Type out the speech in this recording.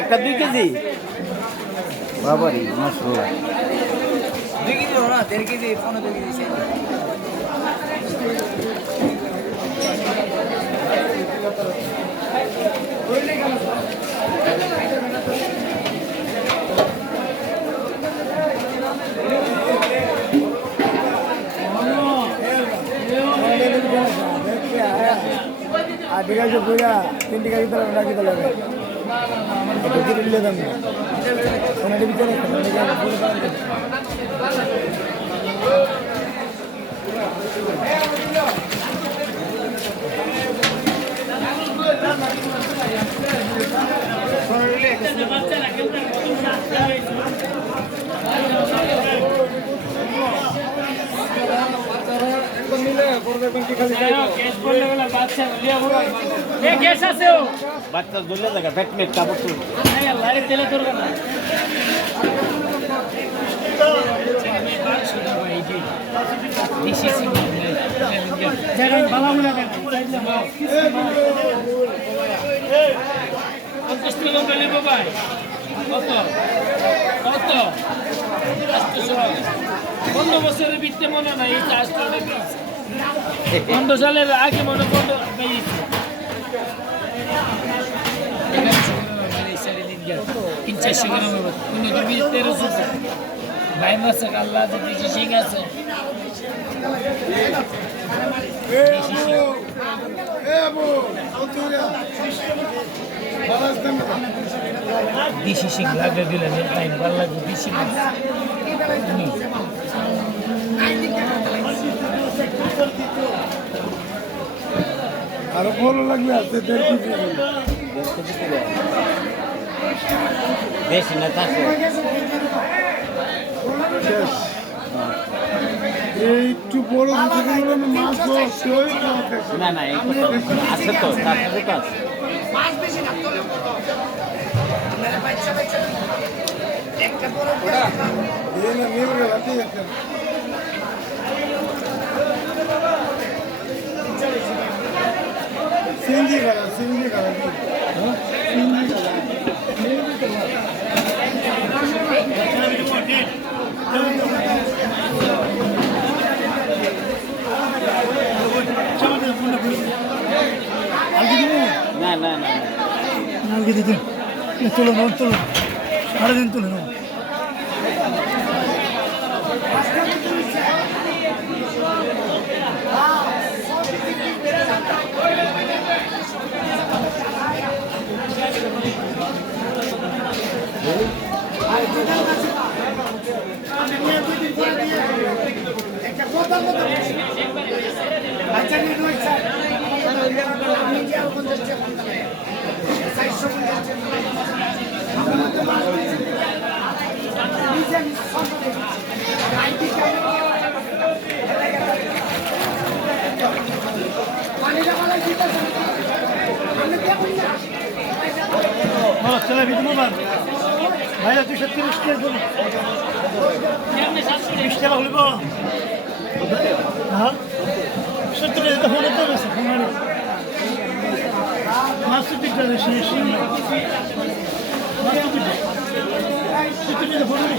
একটা 2 কেজি বাবারি মাশাআল্লাহ 2 কেজি না 1.5 কেজি 15 কেজি ঠিক আছে পুরা 3 টাকা দিতে হবে নাকি তাহলে এটা কি দিলে দাম না ওনাদের ভিতরে বাচ্চা জ্বলে থাকে ব্যাটমেট কাপড় পনেরো বছরের বৃত্তে মনে নাই এই চাষটা 15 সালের আগে মনে 50 গ্রাম হবে 1300 ভাই মাসে আল্লাহ দিদি শিং আছে দেশি শিং লাগলে দিলেন টাইম ভালো লাগবে দেশি আরো ভালো লাগবে আছে 1.5 কেজি বেশি না থাকে একটু বড় দুটো মাছ না না এই আছে তো তারপরে তো আছে সিঙ্গি গালা সিঙ্গি গালা সিঙ্গি গালা না না না নালকে দিতে চলো না চলো সারা দিন তুলে নাও চলে ভিতরে ভাইরা 230 টাকা করুন 20 টাকা হইব হ্যাঁ 70 টাকা হলে তো বেশি মাছ দিতে হবে শেষ মাছ দিতে 70 টাকা হলে